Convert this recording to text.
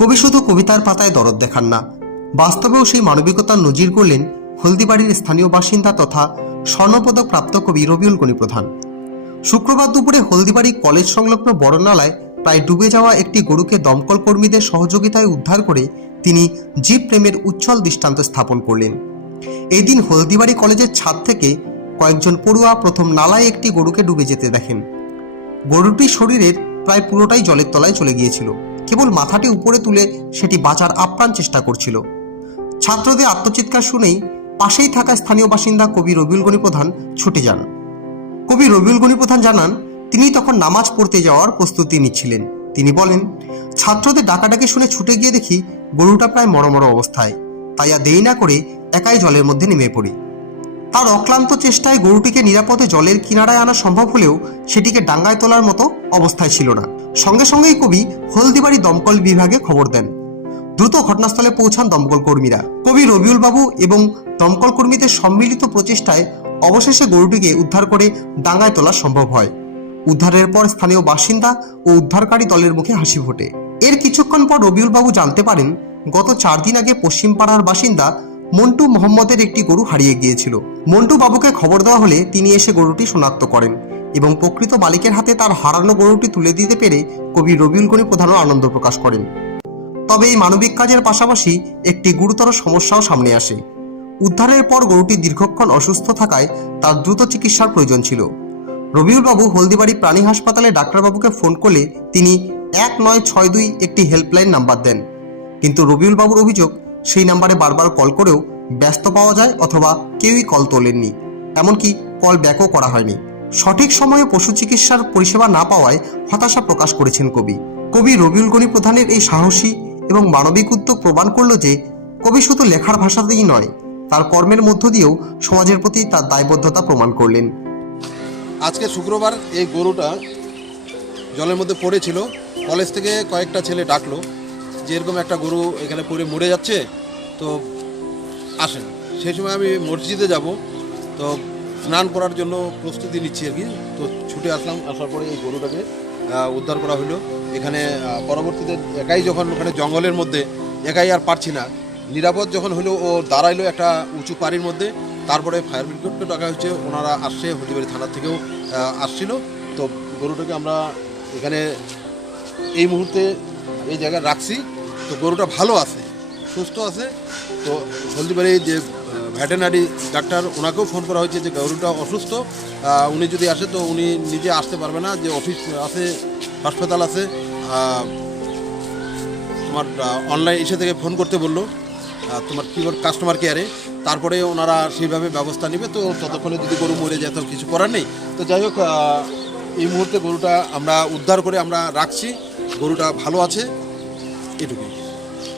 কবি শুধু কবিতার পাতায় দরদ দেখান না, বাস্তবেও সেই মানবিকতার নজির করলেন হলদিবাড়ির স্থানীয় বাসিন্দা তথা স্বর্ণপদক প্রাপ্ত কবি রবিউল গনি প্রধান। শুক্রবার দুপুরে হলদিবাড়ি কলেজ সংলগ্ন বড়নালায় প্রায় ডুবে যাওয়া একটি গরুকে দমকল কর্মীদের সহযোগিতায় উদ্ধার করে তিনি জীব প্রেমের উচ্ছল দৃষ্টান্ত স্থাপন করলেন। এই দিন হলদিবাড়ি কলেজের ছাদ থেকে কয়েকজন পড়ুয়া প্রথম নালায় একটি গরুকে ডুবে যেতে দেখেন। গরুটির শরীরের প্রায় পুরোটাই জলের তলায় চলে গিয়েছিল। কেবল মাথাটি উপরে তুলে সেটি বাঁচার আপ্রাণ চেষ্টা করছিল। ছাত্রদের আত্মচিৎকার শুনেই পাশেই থাকা স্থানীয় বাসিন্দা কবি রবিউল গনি প্রধান ছুটে যান। কবি রবিউল গনি প্রধান জানান, তিনি তখন নামাজ পড়তে যাওয়ার প্রস্তুতি নিচ্ছিলেন। তিনি বলেন, ছাত্রদের ডাকাডাকি শুনে ছুটে গিয়ে দেখি গরুটা প্রায় মরমর অবস্থায়। তাই আর দেরি না করে একাই জলের মধ্যে নেমে পড়ি। তার অক্লান্ত চেষ্টায় গরুটিকে নিরাপদে জলের কিনারায় আনা সম্ভব হলেও সেটিকে ডাঙ্গায় তোলার মতো অবস্থায় ছিল না। সঙ্গে সঙ্গেই কবি হলদিবাড়ি দমকল বিভাগে খবর দেন। দ্রুত ঘটনাস্থলে পৌঁছান দমকল কর্মীরা। কবি রবিউল বাবু এবং দমকল কর্মীদের সম্মিলিত প্রচেষ্টায় অবশেষে গরুটিকে উদ্ধার করে ডাঙ্গায় তোলা সম্ভব হয়। উদ্ধারের পর স্থানীয় বাসিন্দা ও উদ্ধারকারী দলের মুখে হাসি ফোটে। এর কিছুক্ষণ পর রবিউল বাবু জানতে পারেন, গত চার দিন আগে পশ্চিমপাড়ার বাসিন্দা মন্টু মোহাম্মদের একটি গরু হারিয়ে গিয়েছিল। মন্টু বাবুকে খবর দেওয়া হলে তিনি এসে গরুটি শনাক্ত করেন এবং প্রকৃত মালিকের হাতে তার হারানো গরুটি তুলে দিতে পেরে কবি রবিউল গনি প্রধানও আনন্দ প্রকাশ করেন। তবে এই মানবিক কাজের পাশাপাশি একটি গুরুতর সমস্যাও সামনে আসে। উদ্ধারের পর গরুটি দীর্ঘক্ষণ অসুস্থ থাকায় তার দ্রুত চিকিৎসার প্রয়োজন ছিল। রবিউল বাবু হলদিবাড়ি প্রাণী হাসপাতালে ডাক্তারবাবুকে ফোন করলে তিনি এক নয় ছয় দুই একটি হেল্পলাইন নাম্বার দেন। কিন্তু রবিউল বাবুর অভিযোগ সেই নাম্বারে বারবার কল করেও ব্যস্ত পাওয়া যায় অথবা কেউই কল তোলেননি। এমনকি কল ব্যাকও করা হয়নি। সঠিক সময়ে পশু চিকিৎসার পরিষেবা না পাওয়ায় হতাশা প্রকাশ করেছেন কবি। কবি রবিউল গনি প্রধানের এই সাহসী এবং মানবিক উদ্যোগ প্রমাণ করল যে কবি শুধু লেখার ভাষাতেই নয়, তার কর্মের মধ্য দিয়েও সমাজের প্রতি তার দায়বদ্ধতা প্রমাণ করলেন। আজকে শুক্রবার এই গরুটা জলের মধ্যে পড়েছিল। কলেজ থেকে কয়েকটা ছেলে ডাকলো যে, এরকম একটা গরু এখানে পড়ে মরে যাচ্ছে তো আসেন। সেই সময় আমি মসজিদে যাব। তো স্নান করার জন্য প্রস্তুতি নিচ্ছি আর কি। তো ছুটে আসলাম, আসার পরে এই গরুটাকে উদ্ধার করা হলো। এখানে পরবর্তীতে একাই যখন ওখানে জঙ্গলের মধ্যে, একাই আর পারছি না। নিরাপদ যখন হলো, ও দাঁড়াইলো একটা উঁচু পাড়ির মধ্যে। তারপরে ফায়ার ব্রিগেডকে ডাকা হচ্ছে ওনারা আসছে, হলদিবাড়ি থানা থেকেও আসছিল। তো গরুটাকে আমরা এখানে এই মুহূর্তে এই জায়গায় রাখছি। তো গরুটা ভালো আছে। সুস্থ আছে। তো হলদিবাড়ি যে ভেটেনারি ডাক্তার ওনাকেও ফোন করা হয়েছে যে গরুটা অসুস্থ। উনি যদি আসে তো উনি নিজে আসতে পারবে না, যে অফিস আছে, হাসপাতাল আছে। তোমার অনলাইন এসে থেকে ফোন করতে বলল। তোমার কিবোর্ড কাস্টমার কেয়ারে তারপরে ওনারা সেইভাবে ব্যবস্থা নেবে। তো ততক্ষণে যদি গরু মরে যায় তো কিছু করার নেই। তো যাই হোক এই মুহূর্তে গরুটা আমরা উদ্ধার করে আমরা রাখছি। গরুটা ভালো আছে। এটুকুই।